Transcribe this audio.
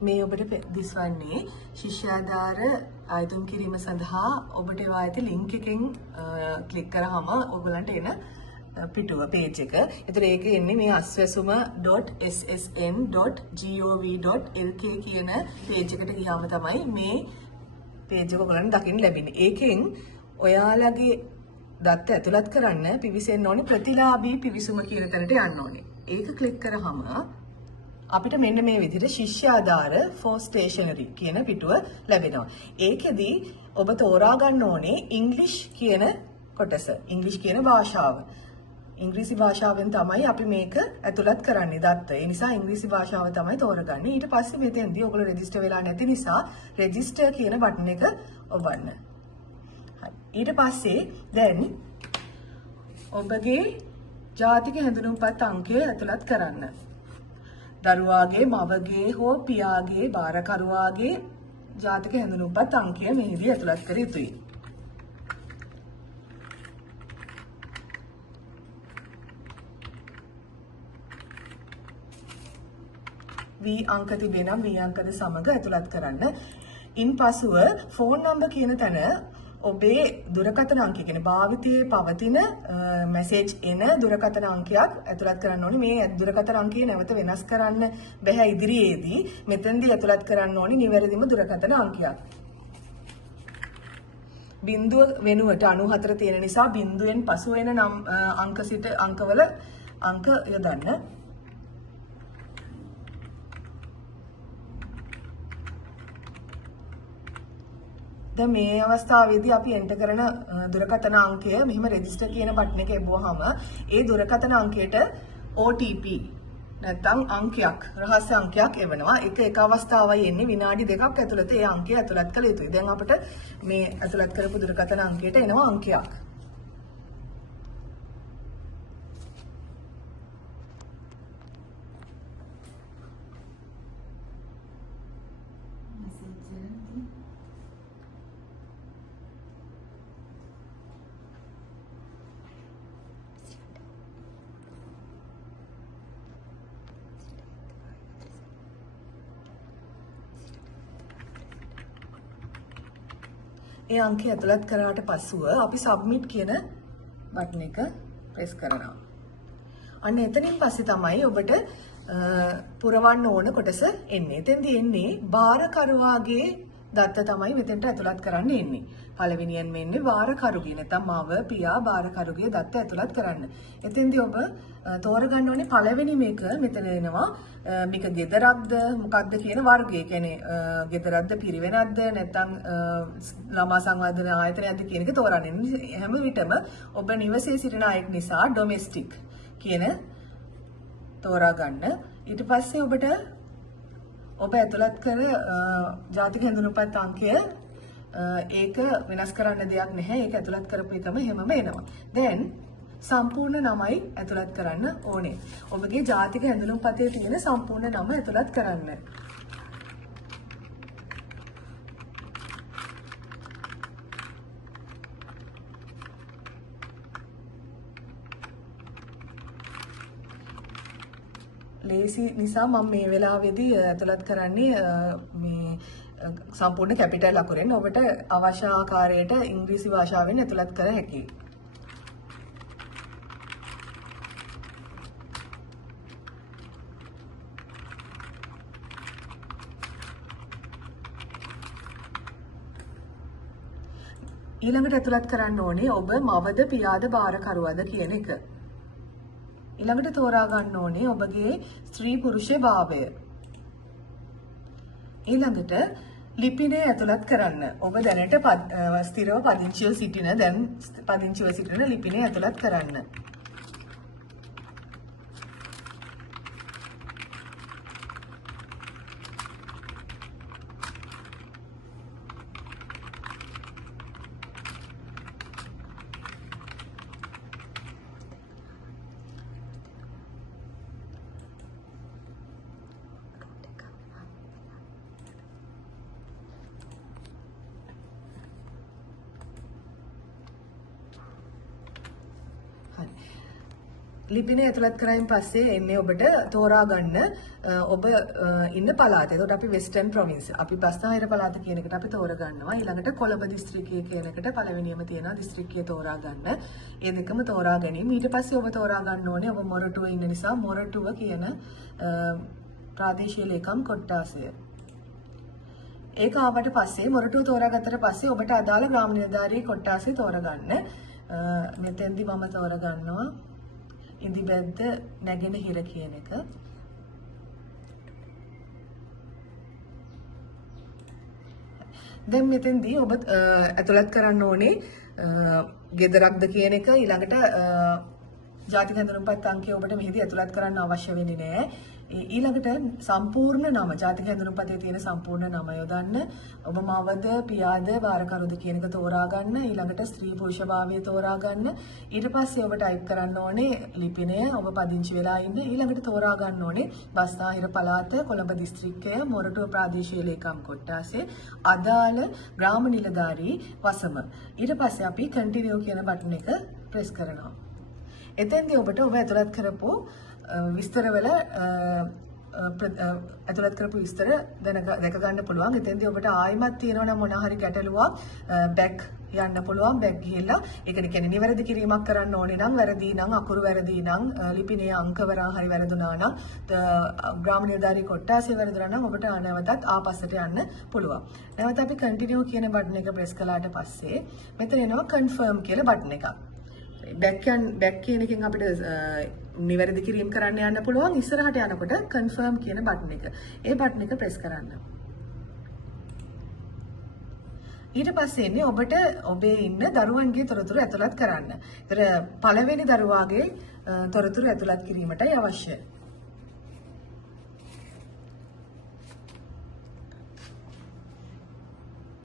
මේ ඔබට දිස්වන්නේ ශිෂ්‍යාධාර ආයතන කිරීම සඳහා ඔබට ඒවා ඇති ලින්ක් එකෙන් ක්ලික් කරාම ඔයගලන්ට එන පිටුව page එක. ඒතර ඒකේ එන්නේ මේ aswasuma.ssn.gov.lk කියන page එකට ගියාම තමයි මේ page එක ඔයගලන්ට දකින්න ලැබෙන්නේ. ඒකෙන් ඔයාලගේ දත්ත ඇතුළත් කරන්න පිවිසෙන්න ඕනේ ප්‍රතිලාභී පිවිසුම කියන තැනට යන්න ඕනේ. ඒක ක්ලික් කරාම අපිට මෙන්න මේ විදිහට ශිෂ්‍යාධාර for stationery කියන පිටුව ලැබෙනවා. ඒකෙදි ඔබ තෝරා ගන්න ඕනේ ඉංග්‍රීසි කියන කොටස. ඉංග්‍රීසි කියන භාෂාව. ඉංග්‍රීසි භාෂාවෙන් තමයි අපි මේක ඇතුළත් කරන්නේ දත්ත. ඒ නිසා ඉංග්‍රීසි භාෂාව තමයි තෝරගන්නේ. ඊට පස්සේ මෙතෙන්දී ඔයගොල්ලෝ රෙජිස්ටර් වෙලා නැති නිසා රෙජිස්ටර් කියන බටන් එක ඔබන්න. ඊට පස්සේ දැන් ඔබගේ ජාතික හැඳුනුම්පත් අංකය ඇතුළත් කරන්න. දරුවාගේ මවගේ හෝ පියාගේ භාරකරුවාගේ ජාතික හැඳුනුම්පත් අංකය මෙහිදී ඇතුළත් කර යුතුයි. V අංක තිබෙනම් V අංකද සමග ඇතුළත් කරන්න. ඉන්පසුව ෆෝන් නම්බර් කියන තැන ඔබේ දුරකථන අංකය කියන්නේ භාවිතයේ පවතින මැසේජ් එන දුරකථන අංකයක් ඇතුළත් කරන්න ඕනේ. මේ දුරකථන අංකය නැවත වෙනස් කරන්න බෑ ඉදිරියේදී. මෙතෙන්දී ඇතුළත් කරන්න ඕනේ නිවැරදිම දුරකථන අංකයක්. බිංදුව වෙනුවට 94 තියෙන නිසා බිංදුවෙන් පසු වෙන අංක සිට අංකවල අංක යොදන්න. දැන් මේ අවස්ථාවේදී අපි එන්ටර් කරන දුරකථන අංකය මෙහිම රෙජිස්ටර් කියන බටන් එක එබුවාම ඒ දුරකථන අංකයට OTP නැත්නම් අංකයක් රහස්‍ය අංකයක් එවනවා. එක අවස්ථාවයි එන්නේ විනාඩි 2ක් ඇතුළත ඒ අංකය ඇතුළත් කළ යුතුයි. දැන් අපිට මේ ඇතුළත් කරපු දුරකථන අංකයට එනවා අංකයක්. ඒ අංකය ඇතුළත් කරාට පස්සුව අපි submit කියන බටන් එක press කරනවා. අන්න එතනින් පස්සේ තමයි ඔබට පුරවන්න ඕන කොටස එන්නේ. එතෙන්දී එන්නේ බාරකරුවාගේ දත්ත තමයි මෙතෙන්ට ඇතුළත් කරන්න එන්නේ. පළවෙනියෙන් මෙන්නේ බාරකරුගේ නැත්නම් මව පියා බාරකරුගේ දත්ත ඇතුළත් කරන්න. එතෙන්දී ඔබ තෝරගන්න ඕනේ පළවෙනි මේක මෙතන එනවා. මේක ගෙදරක්ද මොකක්ද කියන වර්ගය. ඒ කියන්නේ ගෙදරක්ද පිරිවෙනක්ද නැත්නම් ළමා සංවර්ධන ආයතනයක්ද කියන එක තෝරන්නේ. හැම විටම ඔබ නිවසේ සිටින අයෙක් නිසා ඩොමෙස්ටික් කියන තෝරා ගන්න. ඊට පස්සේ ඔබ ඇතුළත් කර ජාතික හැඳුනුම්පත් අංකය ඒක වෙනස් කරන්න දෙයක් නැහැ. ඒක ඇතුළත් කරපු එකම හැමම එනවා. දැන් සම්පූර්ණ නමයි ඇතුළත් කරන්න ඕනේ. ඔබගේ ජාතික හැඳුනුම්පතේ තියෙන සම්පූර්ණ නම ඇතුළත් කරන්න. ලේසි නිසා මම මේ වෙලාවේදී ඇතුළත් කරන්නේ මේ සම්පූර්ණ කැපිටල් අකුරෙන්. ඔබට අවශ්‍ය ආකාරයට ඉංග්‍රීසි භාෂාවෙන් ඇතුළත් කර හැකියි. ඊළඟට ඇතුළත් කරන්න ඕනේ ඔබ මවද පියාද බාරකරුවාද කියන එක. ඊළඟට තෝරා ගන්න ඕනේ ඔබගේ ස්ත්‍රී පුරුෂ භාවය. ඊළඟට ලිපිනය ඇතුළත් කරන්න. ඔබ දැනට ස්ථිරව පදිංචිව සිටින ලිපිනය ඇතුළත් කරන්න. ලිපිනය ඇතුළත් කරයින් පස්සේ එන්නේ ඔබට තෝරා ගන්න ඔබ ඉන්න පළාත. එතකොට අපි වෙස්ටර්න් ප්‍රොවින්ස්. අපි බස්නාහිර පළාත කියන එකට අපි තෝරා ගන්නවා. ඊළඟට කොළඹ දිස්ත්‍රික්කය කියන එකට පළවෙනියම තියෙනවා දිස්ත්‍රික්කය තෝරා ගන්න. ඒ දෙකම තෝරා ගැනීම. ඊට පස්සේ ඔබ තෝරා ගන්න ඕනේ ඔබ මොරටුවේ ඉන්න නිසා මොරටුව කියන ප්‍රාදේශීය ලේකම් කොට්ටාසය. ඒක ආවට පස්සේ මොරටුව තෝරාගත්තට පස්සේ ඔබට අදාළ ග්‍රාම නිලධාරී කොට්ටාසය තෝරගන්න. මෙතෙන්දි මම තෝරගන්නවා ඉදිබැද්ද නැගෙනහිර කියන එක. දැන් මෙතෙන්දී ඔබ ඇතුළත් කරන්න ඕනේ ගෙදරක්ද කියන එක. ඊළඟට ජාතික හැඳුනුම්පත් අංකය ඔබට මෙහිදී ඇතුළත් කරන්න අවශ්‍ය වෙන්නේ නැහැ. ඊළඟට සම්පූර්ණ නම ජාතික හැඳුනුම්පතේ තියෙන සම්පූර්ණ නම යොදන්න. ඔබ මවද පියාද වාරකරුද කියන එක තෝරා ගන්න. ඊළඟට ස්ත්‍රී පුරුෂ භාවය තෝරා ගන්න. ඊට පස්සේ ඔබ ටයිප් කරන්න ඕනේ ලිපිනය ඔබ පදිංචි වෙලා ඉන්න. ඊළඟට තෝරා ගන්න ඕනේ බස්නාහිර පළාත, කොළඹ දිස්ත්‍රික්කය, මොරටුව ප්‍රාදේශීය ලේකම් කොට්ටාසේ, අදාළ ග්‍රාම නිලධාරී වසම. ඊට පස්සේ අපි කන්ටිනියු කියන බටන් එක ප්‍රෙස් කරනවා. එතෙන්දී ඔබට ඔබ ඇතුළත් කරපු විස්තරවල ඇතුළත් කරපු විස්තර දැක ගන්න පුළුවන්. එතෙන්දී ඔබට ආයිමත් තියෙනවා නම් මොන හරි ගැටලුවක් බැක් යන්න පුළුවන්. බැක් ගිහිල්ලා ඒක කියන්නේ නිවැරදි කිරීමක් කරන්න ඕනේ නම් වැරදි නම් අකුරු වැරදි නම් ලිපිනයේ අංකවරන් හරි වැරදුනා නම් ග්‍රාම නිලධාරී කොට්ටාසේ වැරදුනා නම් ඔබට නැවතත් ආපස්සට යන්න පුළුවන්. නැවත අපි කන්ටිනියු කියන බටන් එක ප්‍රෙස් කළාට පස්සේ මෙතන එනවා කන්ෆර්ම් කියලා බටන් එකක්. බැක් කියන එකෙන් අපිට නිවැරදි කිරීම කරන්න යන්න පුළුවන්. ඉස්සරහට යනකොට confirm කියන බටන් එක. ඒ බටන් එක press කරන්න. ඊට පස්සේ එන්නේ ඔබට ඔබේ ඉන්න දරුවන්ගේ තොරතුරු ඇතුළත් කරන්න. ඒතර පළවෙනි දරුවාගේ තොරතුරු ඇතුළත් කිරීමටයි අවශ්‍ය.